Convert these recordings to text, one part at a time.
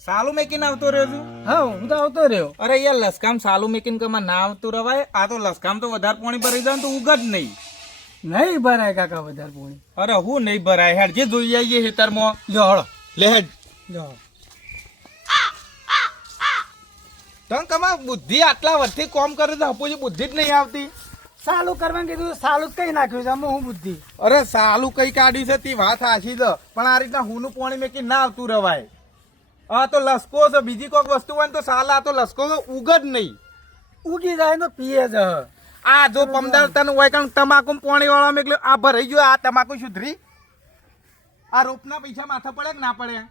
સાલું મેકીને આવતો રહ્યો છું? હા હું તો આવતો રહ્યો. અરે યાર લસકામ સાલું મેકિન કમાં ના આવતું રવાય? આ તો લસકામ તો વધારે પાણી ભરી જાય તો ઉગત નહીં. નહીં ભરાય કાકા વધારે પોણી. અરે હું નહીં ભરાય હેડ જે જોઈ આવીએ ખેતરમાં. જો હળો. લે હેડ. જો તને કમા બુદ્ધિ આટલા વર્ષથી કોમ કરે તો હપોજી બુદ્ધિ જ નહીં આવતી. સાલું કરવાનું કીધું સાલું કઈ નાખ્યું છે હું બુદ્ધિ? અરે સાલું કઈ કાઢ્યું છે તે વાત સાચી છે. પણ આ રીતના હુંનું પાણી મેકી ના આવતું રવાય. આ તો લસકો છે બીજી કોઈક વસ્તુ હોય તો સાલા આ તો લસકો ઉગ જ નહીં. ઉગી જાય તો પીએ જ. હ. આ જો પમદાર તને હોય કારણ તમાકુ પાણી વાળા મેકલ્યો આ ભરાઈ ગયો આ તમાકુ સુધરી. આ રોપના પૈસા માથા પડે કે ના પડે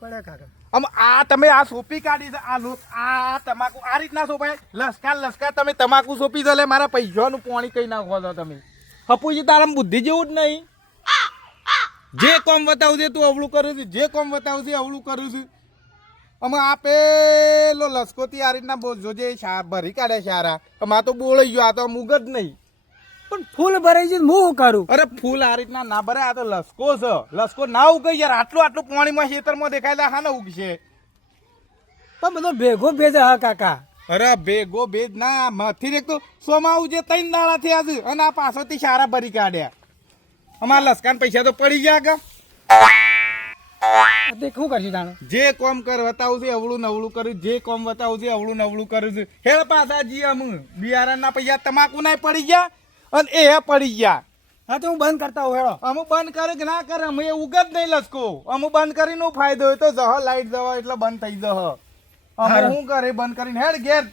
પડે કાકા. આમ આ તમે આ સોપી કાઢી છે, આ લોક, આ તમાકુ, આ રીતના સોપાય. લસકા લસકા, તમે તમાકુ સોપી દે મારા પૈસાનું પોણી કઈ નાખો છો તમે? હપુજી તારા બુદ્ધિ જેવું જ નહીં. જે કોમ બતાવું છે તું અવળું કરું છું, જે કોમ બતાવું છે કરું છું. અમે આ પેલો આ રીતના બો- જોજે ભરી કાઢે સારા અમે આ તો બોલાઈ ગયો, આ તો મુગ જ નહીં. પણ ફૂલ ભરાઈ છે હું કરું? અરે ફૂલ આ રીતના ના ભરે આ તો લસકો છે. લસકો ના ઉગે યાર આટલું આટલું પાણીમાં ખેતરમાં દેખાય તો હા ને ઉગશે. પણ બધો ભેગો ભેજ હા કાકા. અરે ભેગો ભેજ ના માથી એક તો સોમાં ઉજે ત્રણ દાડા થયા છે અને આ પાછળથી સારા ભરી કાઢ્યા. અમારા લસકાન પૈસા તો પડી ગયા કા શું કરશું તાણે? જે કોમ કર બતાવું છે અવળું નવળું કર્યું જે કોમ બતાવું છે અવળું નવળું કર્યું છે. હેળ પાછા જી અમ બિયારણના પૈસા તમાકુ ના પડી ગયા અને એ પડી ગયા. હા તો હું બંધ કરતા હોઉં હેડો. અમુક બંધ કરે કે ના કરે અમે ઉગ જ નહીં લસકો અમુ બંધ કરીને ફાયદો હોય તો જહ લાઈટ જવા એટલે બંધ થઈ જહ. અમે. શું કરે બંધ કરીને હેડ ઘેર.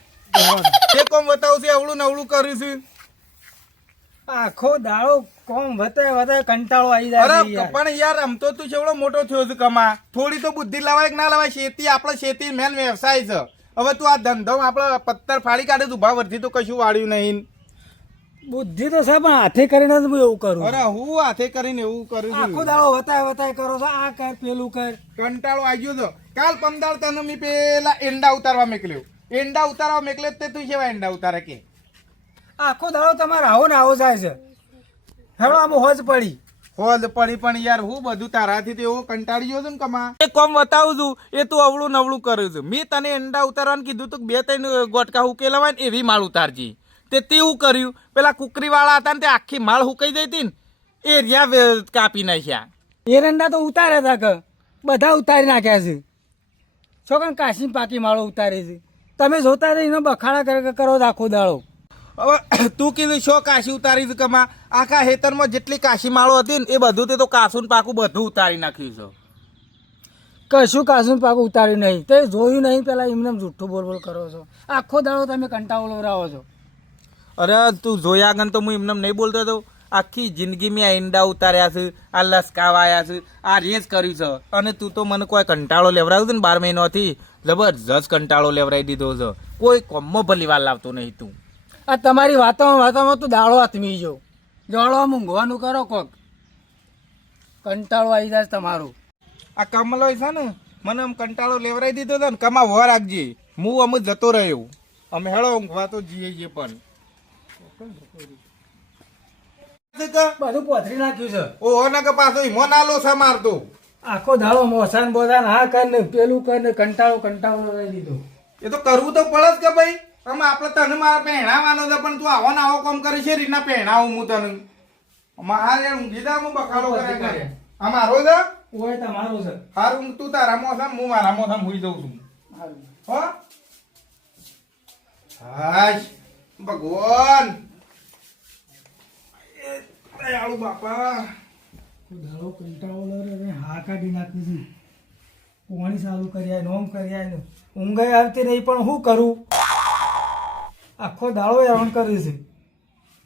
એ કોમ બતાવું છે અવળું નવળું કર્યું છે. આખો દાડો કોમ વતાય વતાય કંટાળો આવી જાય અરે પણ યાર આમ તો તું છેવડો મોટો થયો છે કમા. થોડી તો બુદ્ધિ લાવાય કે ના લાવાય શેતી આપણે શેતી મેન વ્યવસાય છે. હવે તું આ ધંધો આપણે પત્તર ફાડી કાઢે તું ભાવ વર્ધી તો કશું વાળ્યું નહીં. બુદ્ધિ તો સાહેબ હાથે કરીને જ હું એવું કરું અરે હું હાથે કરીને એવું કરું આખો દાડો વતાય વતાય કરો છો આ કર પેલું કર. કંટાળો આવી ગયો તો. કાલ પમદાર તને મેં પેલા એંડા ઉતારવા મેકલ્યો. એંડા ઉતારવા મેકલે તે તું કેવા એંડા ઉતારે કે? આખો દાડો તમારે આવો ને આવો જાય છે. હેડો આમ હોજ પડી. હોજ પડી પણ યાર હું બધું તારાથી તો એવો કંટાળી ગયો છું ને કમા. એ કોમ બતાવું છું એ તું અવળું નવળું કરું છું. મેં તને એંડા ઉતારવાનું કીધું તું બે ત્રણ ગોટકા ઉકેલવાય ને એવી માળ ઉતારજી. તે તેવું કર્યું. પેલા કુકરીવાળા હતા ને તે આખી માળ હુકાઈ જઈ હતી ને એ રહ્યા કાપી નાખ્યા. એરંડા તો ઉતાર્યા હતા કે બધા ઉતારી નાખ્યા છે. છોકરા કાશી પાકી માળો ઉતારે છે. તમે જોતા રહીને બખાડા કર- કરો છો આખો દાળો હવે તું કીધું શો કાશી ઉતારી દીધું કમા આખા હેતરમાં જેટલી કાશી માળો હતી ને એ બધું તે તો કાસુન પાકું બધું ઉતારી નાખ્યું છે. કશું કાશું પાકું ઉતાર્યું નહીં. તે જોયું નહીં પેલા એમને જૂઠું બોલ બોલ કરો છો. આખો દાડો તમે કંટાળો લવરાવો છો. અરે તું જોયા આગળ તો હું એમને નહીં બોલતો હતો આખી જિંદગી મેં આ ઈંડા ઉતાર્યા છે આ લસકાવાયા છે આ રેસ કર્યું છે. અને તું તો મને કોઈ કંટાળો લેવડાવ્યો છે ને બાર મહિનાથી? જબરજસ્ત કંટાળો લેવડાવી દીધો છે. કોઈ કોમમાં ભલી વાર લાવતો નહીં તું. આ તમારી વાતોમાં વાતોમાં તું દાળો હાથમી જો જોડો મૂંઘવાનું કરો કોક. કંટાળો આવી જાય તમારું. આ હોય છે ને મને આમ કંટાળો લેવડાવી દીધો છે ને કમા વર રાખજે. હું અમે જતો રહ્યો. અમે હેળો ઊંઘવા તો જઈએ છીએ પણ. બધું પોથરી નાખ્યું છે. ઓહો ને કે પાછો ઈમો નાલો છે મારતો આખો દાડો મોસાન બોસાન હા કર ને પેલું કર ને કંટાળો કંટાળો લઈ દીધો એ તો કરવું તો પડે જ કે ભાઈ. આમ આપણે તને મારા પહેણાવાનો છે પણ તું આવો ને આવો કામ કરી છે રીતના પહેણાવું હું તને. મારે યાર ઊંઘી જા હું બખાડો કરે કરે. આ મારો છે? ઓય તમારું છે. હારું તું તારા મોસામ હું મારા મોસમ હોઈ જઉં છું. હો? હાશ. ભગવાન. દયાળુ બાપા. દાડો કંટાળો રે હા કાઢી નાખ્યું છે પોણી સારું કર્યા નોમ કર્યા ને ઊંઘાઈ આવતી નહીં પણ શું કરું? આખો દાડો એવણ કર્યું છે.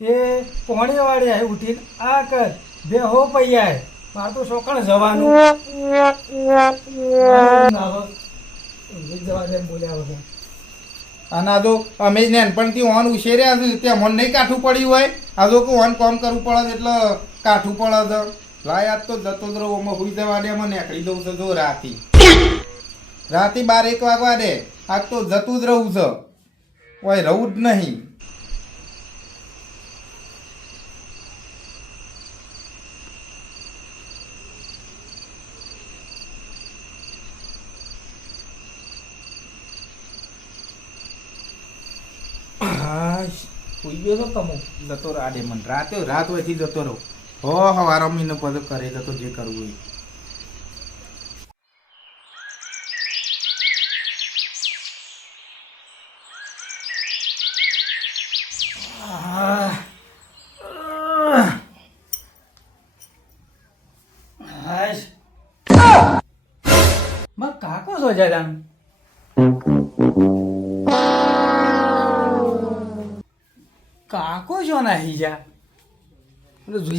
એ પોણી વાળી આવી ઉઠીને આ કર બે હો પૈયા મારે તો શોકણ જવાનું. જવા દે બોલ્યા વગર. અને આ તો અમે જ નાનપણથી ઓન ઉછેર્યા છે, ત્યાં મન નહીં કાઠું પડ્યું હોય. આ તો ઓન કોમ કરવું પડે એટલે કાઠું પડે છે. લાય, આજ તો જતો જ રહું અમે જવા દે મને નીકળી દઉં છું જો રાતી. રાતી બાર એક વાગવા દે, આજ તો જતું જ રહું છે. ઓય, રહું જ નહીં. હા સુઈ ગયો તો કમો જતો રહો મને રાતે રાત હોયથી જતો રહો. હો, હવારો મહિનો પદ કરે જતો જે કરવું એ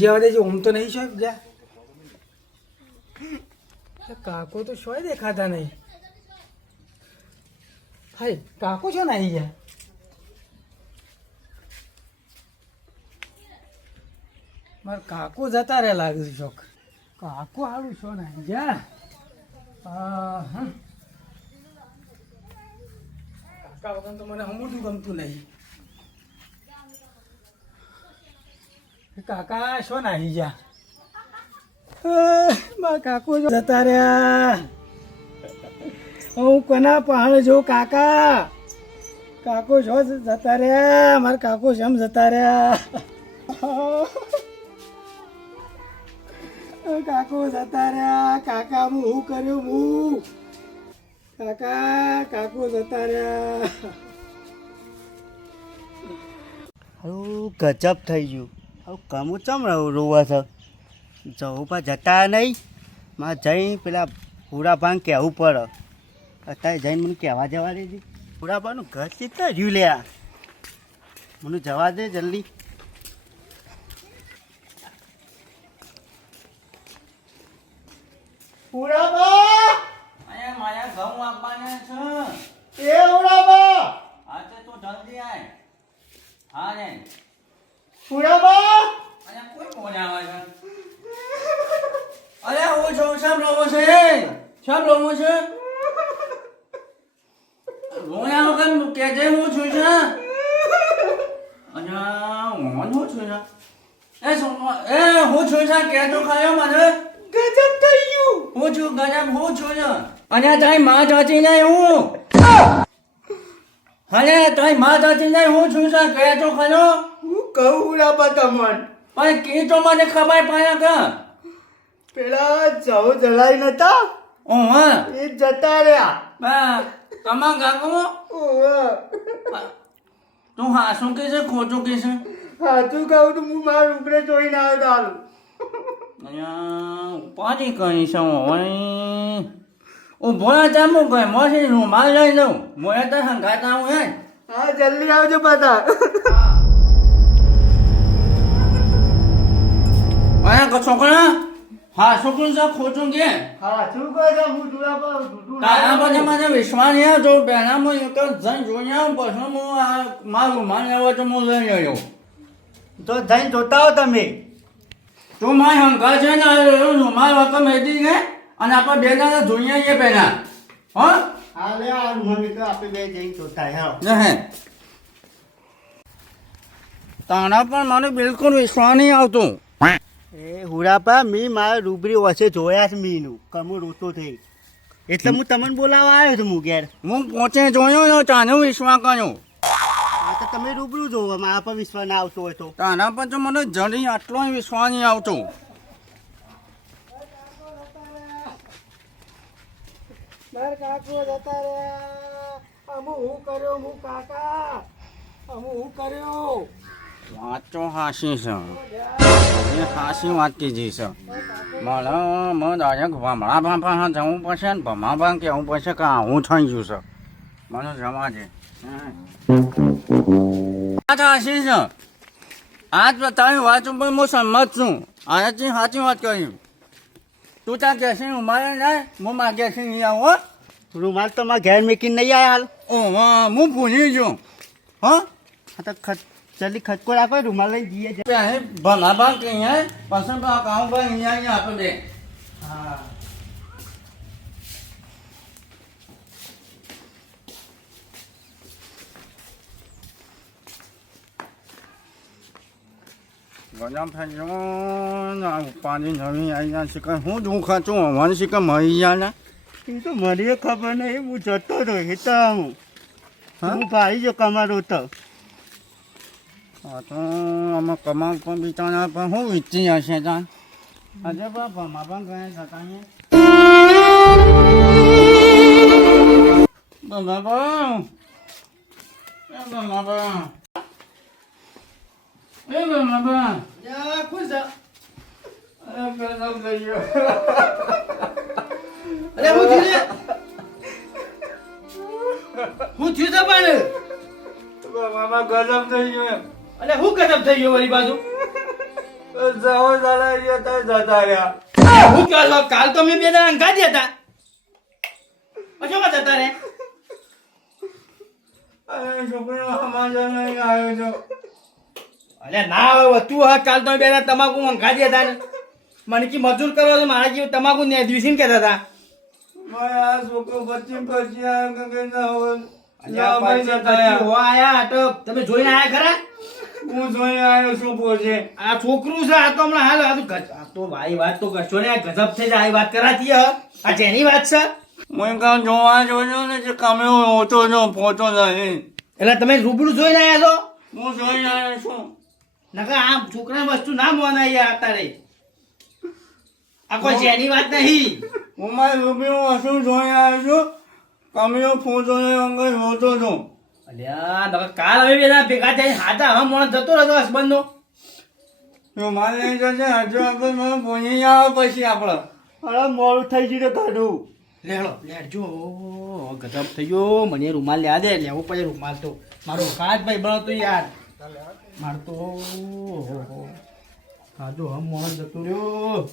જુજાવા જે ઓમ તો નહીં છો જા એ કાકો તો શોય દેખાતા નહીં. હાય કાકો છો ના ગયા મારા કાકો જતા રહે લાગે છે શોખ. કાકો હારું છો ને જા આ, હમ. કાકા વગર તો મને હમું ગમતું નહીં. કાકા શો ના આવી જા મારા કાકો જતા રહ્યા. હું કોના પહાડ જો કાકા? કાકો છો જતા રહ્યા. મારા કાકો જેમ જતા રહ્યા. કાકો જતા રહ્યા. કાકા હું શું કર્યું? હું. કાકા કાકો જતા રહ્યા. હું ગજબ થઈ ગયું. હવે કમું ચમ રહું રોવા છે જવું પા જતા નહીં માં જઈ પેલા પૂરા ભાંગ કહેવું પડે. અત્યારે જઈને મને કહેવા જવા દેજે. પૂરા ભાનું ઘર કેટલા રહ્યું લે આ મને જવા દે જલ્દી. પૂરા અહીંયા મારા ઘઉં આપવાના છે. એ પૂરા હા તો જલ્દી આય. હા ને. પૂરા બા અહીંયા કોઈ ફોન આવે છે? અરે હું છું શેમ રોવો છે? શેમ રોવો છે? રોયા વગર કહેજે હું છું છે? અહીંયા હું હું છું છે? એ શું એ હું છું છે? કહેજો ખાયો મને? ગજબ થઈ ગયું હું છું ગજબ હું છું છે? અને તારી માં જાતી નહીં હું. અરે તારી માં જાતી નહીં હું છું છે? ખાયો? હું કહું ના બા તમને. પણ કે તો મને ખબર પડે કા. પેલા જવ જલાઈ નતા? ઓ હા. એ જતા રહ્યા. બા તમારા ગાગો ઓહ તું હાસું કે છે ખોટું કે છે? સાચું કહું તો હું મારા ઉપરે જોઈને આવ્યો તારું અહીંયા ઉપાધિ કરી છે હવે. ઊભો હતા હું ગઈ મોસી રૂમાલ લઈ લઉં. મોએ તો હંગાતા હું હે. હા જલ્દી આવજો પાછા. અહીંયા છોકરા હા છોકરું છે ખોટું કે હા શું કહે છે હું જુલા પર તારા. પછી મને વિશ્વાસ નહીં આવતો બેના મો એક જણ જોઈ આવું પછી હું આ મારું રૂમાલ લેવો તો હું લઈ આવ્યો તો જઈને જોતા હો તમે તું મારી હંકાર છે ને રૂમાલ વખત મેદી ને અને આપણે બે જણા જોઈએ છીએ પહેલા હો હા લે આ રૂમાલ તો આપણે બે જઈને જોતા હા હે તાણા પણ મને બિલકુલ વિશ્વાસ નહીં આવતું એ હુરાપા મી મારા રૂબરી વચ્ચે જોયા છે મીનું કમુ રોતો થઈ. એટલે હું તમને બોલાવવા આવ્યો છું હું ઘેર હું પહોંચે જોયો ને તાનો વિશ્વાસ કર્યો. આ તો તમે રૂબરૂ જોવો મારા પર વિશ્વાસ ના આવતો હોય તો. તાના પર તો મને જરી આટલો વિશ્વાસ નહીં આવતો. મારા કાકો જતા રહ્યા. અમુ હું કર્યો હું કાકા? અમુ હું કર્યો? વાત તો હાસી છે. એ હાસી વાત કીધી છે. મને મને ડાયરેક્ટ ભમરા હા જવું પડશે ને ભમા ભાં કહેવું પડશે કે આવું થઈ ગયું છે. મને જવા દે. વાત હાસી છે. આજ તારી વાત ઉપર હું સંમત છું. આનાથી સાચી વાત કરી? તું ત્યાં કહેશે હું મારે હું મારા છે નહીં આવો રૂમાલ તો મારા ઘેર મેકીને નહીં આવ્યા હાલ. ઓ વાહ, હું ભૂલી ગયો. હા? તો ખત જલ્દી ખટકો રાખો રૂમાલ લઈ જઈએ. છે ભલા ભાગ કે અહીંયા પસંદ ભાગ આવું ભાગ અહીંયા અહીંયા આપો બે. હા. વજન થઈ ગયો પાણી નવી આવી જાય છે. કઈ હું દુઃખ હતું? અમારે છે કે મરી જાય એ તો મને ખબર નહીં હું જતો રહ્યો હિતા હું? હું ભાઈ જો કમારો તો. તો આમાં કમાલ પણ બિચારા પણ શું વીચી હશે તાન? આજે બા ભમા પણ ગયા અરે હું થયું છે? પણ? ગજબ થઈ ગયો અરે હું કદમ થઈ ગયો વળી બાજુ જાઓ ચાલા ગયા તો જતા રહ્યા. હું કહો કાલ તો મેં બે જણા અંગાજી હતા. પછી જતા રે અરે છોકરીનો સમાચાર નહીં આવ્યો છો. ના હવે તું હા કાલ તો બે તમાકુ અંગાજી હતા ને. મને કે મજૂર કરો છો મારા જેવું તમાકુ ને દિવસીને કહેતા હતા. મારે છોકરો પછી પછી આવ્યો કે ના હોય તમે જોઈને આયા ખરા? હું જોઈ આવ્યો છું પોતે આ છોકરું છે આ તો હમણાં હાલ આ તો આ તો ભાઈ વાત તો કરશો ને આ ગજબ છે આ વાત કરાતી હ. આ જેની વાત છે? હું કામ જોવા જોયો ને જે કામે હોતો જો પહોંચો નહીં. એટલે તમે રૂબરૂ જોઈને આવ્યા છો? હું જોઈ આવ્યો છું. નકર આ છોકરા વસ્તુ ના મોના યાર અત્યારે. આ કોઈ જેની વાત નહીં. હું મારી રૂબરૂ વસ્તુ જોઈ આવ્યો છું. કામે પહોંચો ને અંગે હોતો છું અલ્યા નકર કાલ હવે બેના ભેગા થઈ હાથા હમ મોણ જતો રહેતો હસબન્ડનો જો મારે લઈ જશે હજુ આપણે મને આવે પછી આપણે અરે મોડું થઈ ગયું તો ઘણું લેડો લેડજો ગજબ થઈ ગયો. મને રૂમાલ લ્યા દે લેવો પડે રૂમાલ તો. મારો કાચ ભાઈ બનતો યાર. માર તો ઓહો. હમ મોણ જતો રહ્યો.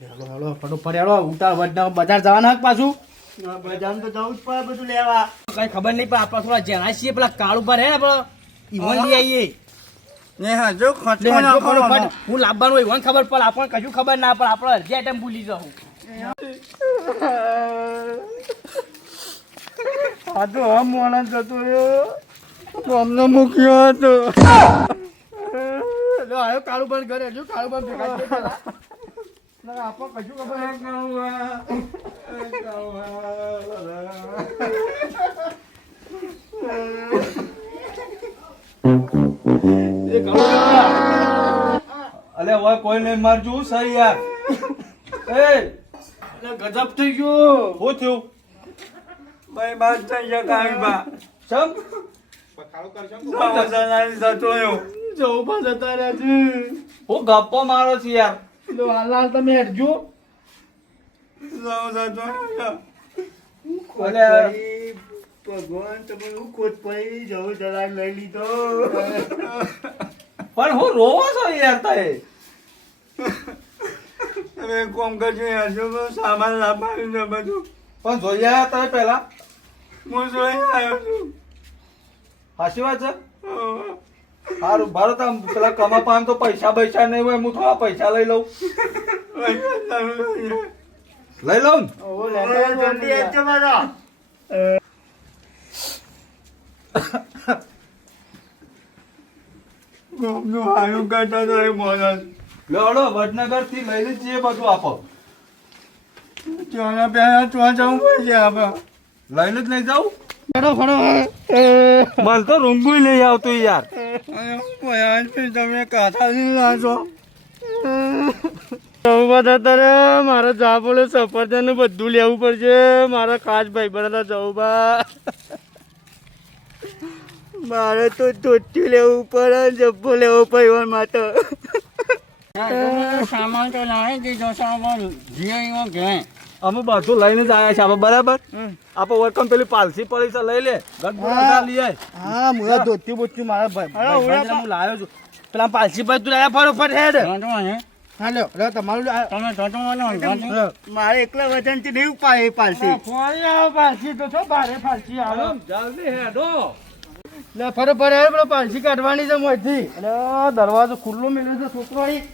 હેલો હેલો ફટોફટ હેલો ઉતાર વડના બજાર જવાના પાછું? બજારમાં તો જવું જ પડે બધું લેવા. કઈ ખબર નહીં પણ આપણે થોડા જણા છીએ પેલા કાળ ઉપર હે ને ઈવન લઈ આવીએ ને નાખો ફટોફટ. હું લાવવાનું હોય ઈવન ખબર પડે આપણને કશું ખબર ના પડે આપણે અડધી આઈટમ ભૂલી જાઉં. આ તો હમ મોણા જતો રહ્યો. અમને મૂક્યો હતો. આવ્યો આયો ઘરે હજુ કાળુભાઈ ભેગા કશું કાળું અલે હવે કોઈ નહીં મારજું સહી યાર એ ગજબ થઈ ગયો. શું થયું? ભાઈ બાદ થઈ ગયા કાંઈ બા સમ જવું પણ જતા રહ્યા છે હું ગપ્પો મારો છું યાર. લો હાલ હાલ તમે હેડજો ભગવાન તમે હું ખોટ પડી જવું જરા લઈ લીધો. પણ હું રોવો છો યાર તારે તમે કોમ કરજો હજુ બહુ સામાન લાવવાનું છે બધું. પણ જોઈ આવ્યા તમે પહેલા? હું જોઈ આવ્યો છું. સાચી વાત છે? સારું ભારત આમ પેલા કમા પાન તો પૈસા પૈસા નહીં હોય હું થોડા પૈસા લઈ લઉં. લઈ લઉં ને? હવે જલ્દી આવજો મારા. કોમનું હારું કરતા તો એ મોનસ લે હળો વડનગરથી લઈને જઈએ બધું આપો. ચોના પહેલા ત્યાં જવું પડશે આપણે. લઈને જ નહીં જાઉં? ફડો ફડો. મને તો રૂંગું નહીં આવતું યાર. તમે કાથા લાજો મારે જા બોલે સફરજન બધું લેવું પડશે. મારા ખાસ ભાઈ બના જવું બા મારે તો ધોતી લેવું પડે જબ્બો લેવો પડે માટે. સામાન તો લાવી દીધો સામાન. જીઓ ઘે અમે બધું લઈને જ આવ્યા છે આપણે બરાબર? આપણે વરકમ પેલી પાલસી પડી છે લઈ લે. લઈ હા મુરા ધોતી બોતી મારા ભાઈ હું લાવ્યો છું. પેલા પાલસી ભાઈ તું લાવ્યા ફટોફટ હેડ. હા? લ્યો લ્યો તમારું તમે મારે એકલા વજનથી નહીં ઉપાય પાલસી. ફોઈ આવો પાલસી તો છો ભારે પાલસી આવો. જલ્દી હેડો. લે ફટોફટ હેડ પેલો પાલસી કાઢવાની છે મોયથી અરે દરવાજો ખુલ્લો મેલ્યો છે છોકરો અહીં.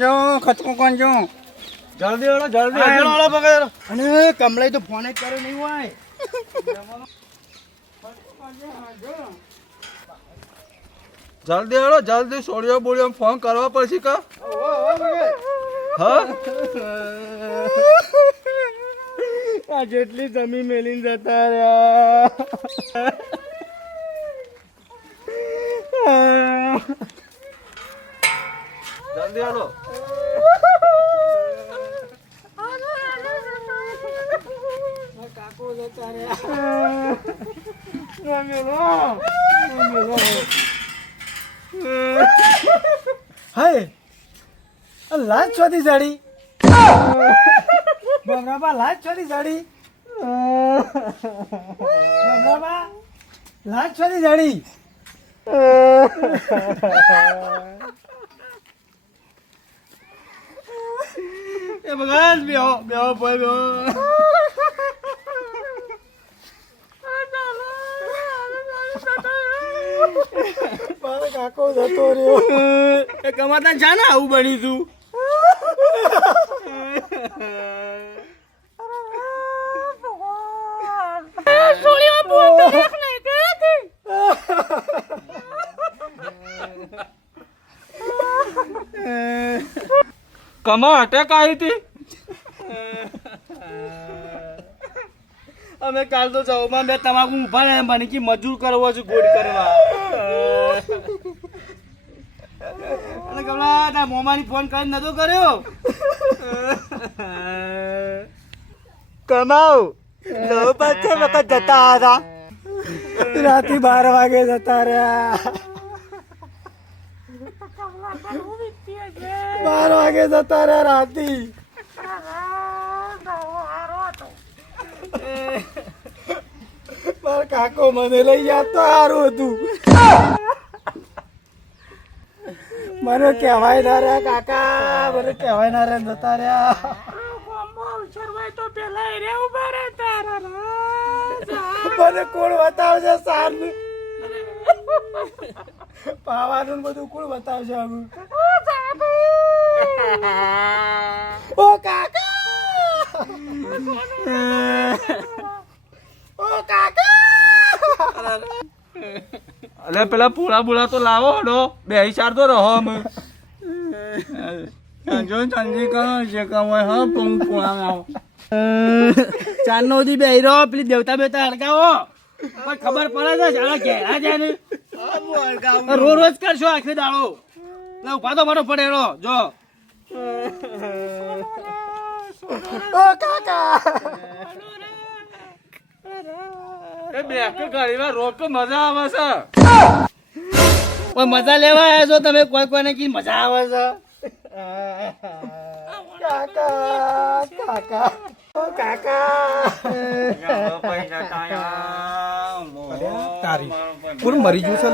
જો ખચકું કોણ જો જલ્દી. વાળો જલ્દી હેલો, હેલો, પકડ અને કમલાઈ તો ફોન જ કર્યો નહીં હોય. જલ્દી હેડો જલ્દી. સોડિયો બોડિયો ફોન કરવા પડશે કા? હા? આ જેટલી જમીન મેલીને જતા રહ્યા. જલ્દી હેડો કાકો જતા રહ્યા હાય. આ લાજ છોતી સાડી બમરાબા લાજ છોતી સાડી બમરાબા લાજ છોતી સાડી એ ભગવાન, બેહો બેહો, ભાઈ, બેહો. કાકો જતો રહ્યો. એ કમાતા જા ને આવું બની તું? કમા અટેક આવી હતી? અમે કાલ તો જવામાં મેં તમાકુ ઊભા રહ્યા મને કે મજૂર કરવો છે ગોળ કરવા. અને કમલા મોમાની ફોન કરીને નતો કર્યો. કમાવ. નવ પાંચ વખત જતા હતા. રાતે બાર વાગે જતા રહ્યા. બાર વાગે જતા રહ્યા રાતે મારા કાકો મને લઈ જતો તો સારું હતું. મને કહેવાય ના રહ્યા કાકા મને કહેવાય ના રહ્યા જતા રહ્યા. મને કોણ બતાવશે સાર? પાવાનું બધું કોણ બતાવશે હવે ઓ કાકા! ઓ કાકા! અલે પેલા પૂળા બુરા તો લાવો હડો. બે ચાર તો રહો અમે. જો ચંદી કરો છે કે હોય હા પૂંગ પૂરા આવો ચાર નો દી બે રહો પેલી દેવતા બેતા હડકાવો પણ ખબર પડે છે સારા ઘેરા છે ને. રોજ રોજ કરશો આખી દાડો. એટલે ઊભા તો મારો પડે એનો જો. ઓ કાકા. એ બે ગાડીમાં રોક મજા આવે છે. કોઈ મજા લેવા આવ્યા છો તમે કોઈ કોઈને કી મજા આવે છે? કાકા કાકા ઓ કાકા તારી. પૂરું મરી ગયું છે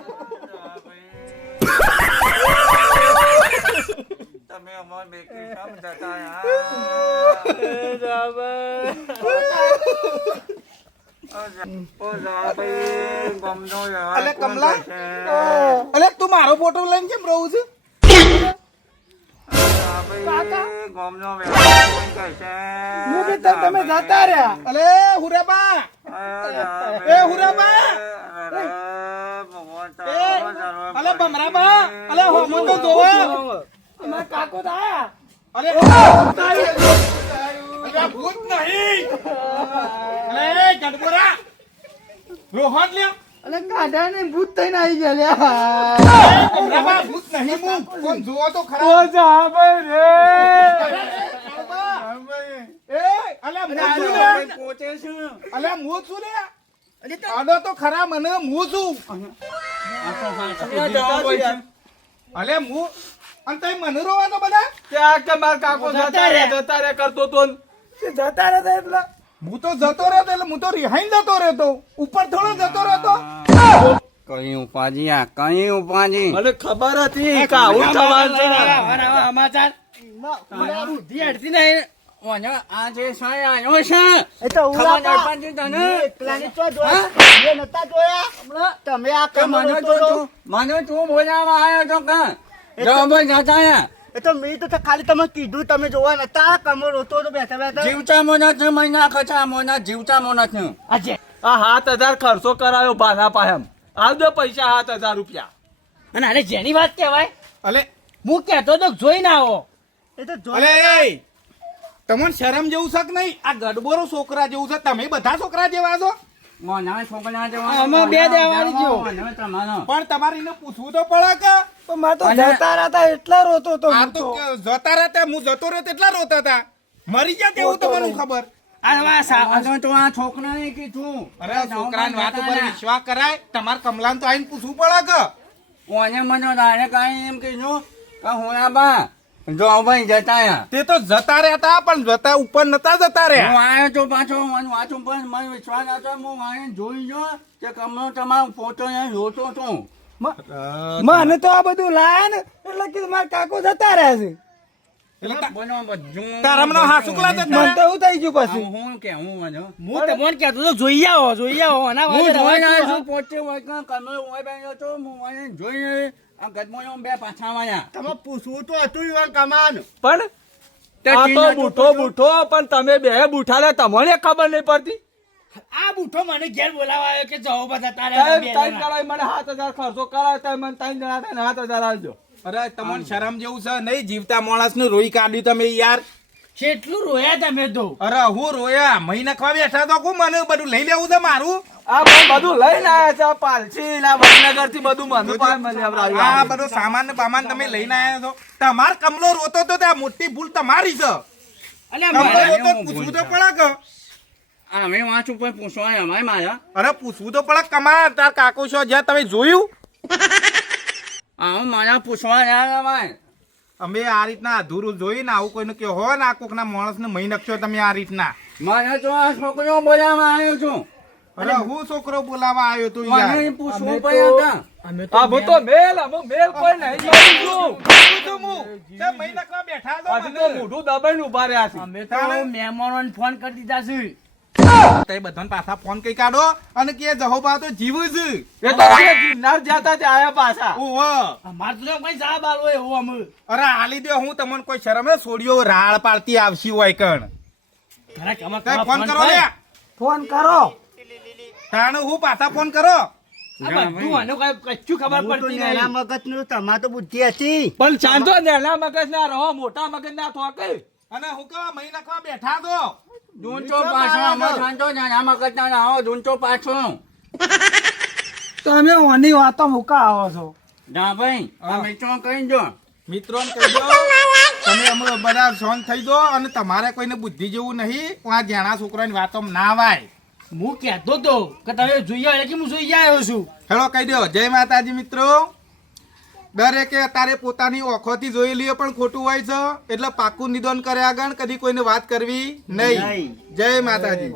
અલે કમલા અલે તું મારો ફોટો લઈને કેમ રહું છું તમે જતા રહ્યા અલે હુરાબા એ હુરાબા અલે બમરાબા અલે હોમો તો જોવો અમારા કાકો તો અરે અલે અલે ભૂત નહીં. અરે ગડબોરા રોહન લ્યો. અને કાઢા ને ભૂત થઈને આવી ગયા લ્યા. ભૂત નહીં હું કોણ જોવો તો ઓ જા ભાઈ રે એ અલે હું છું લે અલે હું છું લે આડો તો ખરા મને હું છું અલે હું અને તઈ મને રોવા બધા? ત્યાં કે મારા કાકો જતા રહ્યા. જતા રહ્યા કરતો તો જતા રહ્યા એટલે. હું તો જતો રહેતો એટલે હું તો રિહાઈ જતો રહેતો. ઉપર થોડો જતો રહેતો. કઈ ઉપાજી આ કઈ ઉપાજી? મને ખબર હતી કે આવું થવાનું છે. સમાચાર. બુદ્ધિ હડતી નહીં. ઓને સાય આવ્યો છે એ તો ઉલા નહીં તને? એકલાની ચો જોયા. એ નતા જોયા. તમે આ કે મને તો તો તું મને તું બોલાવા આવ્યો તો કા? જવાબ જ નતા. એ તો મેં તો ખાલી તમે કીધું તમે જોવા નતા કમર રોતો તો બેઠા બેઠા જીવતા મોના છે મહિના ખચા મોના જીવતા મોના છે આજે. આ હાથ હજાર ખર્ચો કરાયો બાના પાયમ દો પૈસા હાથ હજાર રૂપિયા. અને અરે જેની વાત કહેવાય અલે હું કહેતો તો જોઈ ના આવો. એ તો જો અલે એ તમને શરમ જેવું શક નહીં? આ ગડબોરો છોકરા જેવું છે તમે બધા છોકરા જેવા છો? છોકરા બે દેવાની જો. પણ તમારે એને પૂછવું તો પડે કે? પણ મારે તો જતા રહેતા એટલા રોતો તો આ તો તો. જતા રહેતા હું જતો રહ્યો તેટલા રોતા હતા. મરી ગયા તેવું તો મને ખબર? આ તો આ છોકરાને કીધું. અરે છોકરાની વાત ઉપર વિશ્વાસ કરાય. તમારે કમલાન તો આઈને પૂછવું પડે કે? કોને મને તારે કાંઈ એમ કીધું કે હું આ બા જો ભાઈ જતા આયા. તે તો જતા રહેતા પણ જતા ઉપર નતા જતા હું આયો તો પાછો મને વાંચું પણ મને વિશ્વાસ હતો હું આવીને જોઈ જો કે કમનો તમારો ફોટો અહીંયા જોતો તો મને તો આ બધું લાયા ને એટલે કે મારા કાકો જતા રહ્યા છે. એટલે તા- બોલો બધું તારામનો હાસુકલા જતા મને તો થઈ ગયું પછી. હું કે હું હું. તમને કહેતો તો જોઈ આવો જોઈ આવો. આના હું વગર આવ્યો છું પોતે હોય કાં હોય બેઠો તો હું આવીને જોઈને આ ગદમોનો બે પાછા તમે પૂછવું તો હતું ઈવન કમાન. પણ આ તો બુઠો પણ તમે બે બુઠાલે તમને ખબર નહીં પડતી. આ બુઠો મને ઘેર બોલાવાયો કે જવો બધા તારે મને સાત હજાર ખર્ચો કરાય તમે મને ત્રણ જણા થઈને સાત હજાર આલજો અરે તમને શરમ જેવું છે? નહીં જીવતા માણસનું રોઈ કાઢ્યું તમે યાર. કેટલું રોયા તમે તો? અરે હું રોયા? મહિના ખવા બેઠા તો કું મને બધું લઈ લેવું છે મારું? આ બધું લઈને આવ્યા છે પાલસી ના વડનગરથી બધું મને આ. બધો સામાન ને બામાન તમે લઈને આવ્યા છો. તમાર કમલો રોતો તો ત્યાં મોટી ભૂલ તમારી છે. અલ્યા કમલો રોતો પૂછવું તો પડે કે? આ અમે વાંચું પણ પૂછવા અમારે મારા. અરે પૂછવું તો પડે કમા તાર કાકો છો જ્યાં તમે જોયું? આ મને પૂછવા યાર ભાઈ અમે આ રીતના અધૂરું જોઈને આવું કોઈને કયો હો ને આ કોકના માણસને મહી નાખશો તમે આ રીતના. મને તો આ છોકરો બોલાવવા આવ્યો છું. અરે હું છોકરો બોલાવવા આવ્યો તું યાર. મને પૂછવું અમે પડ્યું તો- કાં? આ તો મેલ અમે મેલ કોઈ નહીં જોઈ છું. પૂછું છું હું. તે મહી નાખવા બેઠા તો મોઢું દબાઈને ઊભા રહ્યા છે. અમે તો મહેમાનોને ફોન કરી દીધા છે. તે બધાને પાછા ફોન કઈ કાઢો અને કે જહોબા તો જીવ જ. એ તો જે ગિરનાર જાતા તે આયા પાછા. ઓહો અમારે તો કઈ જવાબ આલો એવો અમે. અરે હાલી દે હું તમને કોઈ શરમ હે? છોડીઓ રાળ પાડતી આવશી હોય કણ. ફોન કરો? લે ફોન કરો. તાણ હું પાછા ફોન કરો? આ બધું આનું કઈ કચ્છું ખબર હું તો પડતી નાના નહીં. મગજનું તમારે તો બુદ્ધિ પણ ચાંદો નેના મગજ ના રહો મોટા મગજ ના થોકે. અને હું કેવા મહી નાખવા બેઠા છો? ડૂંચો પાછો આમાં શાંતો નાના મગજના ના આવો ડૂંચો પાછો. તમે ઓની વાતો મૂકા આવો છો. જા ભાઈ આ મિત્રો કહી દો મિત્રોને કહી દો તમે હમણાં બધા સોન થઈ દો અને તમારે કોઈને બુદ્ધિ જેવું નહીં આ જાણા છોકરાની વાતો ના આવાય હું કહેતો તો કે તમે જોઈ આવ્યો કે હું જોઈ આવ્યો છું. હેલો કહી દો. જય માતાજી મિત્રો. દરેકે અત્યારે પોતાની ઓખોથી જોઈ લઈએ પણ ખોટું હોય છે. એટલે પાકું નિધન કર્યા આગળ કદી કોઈને વાત કરવી નહીં. જય માતાજી.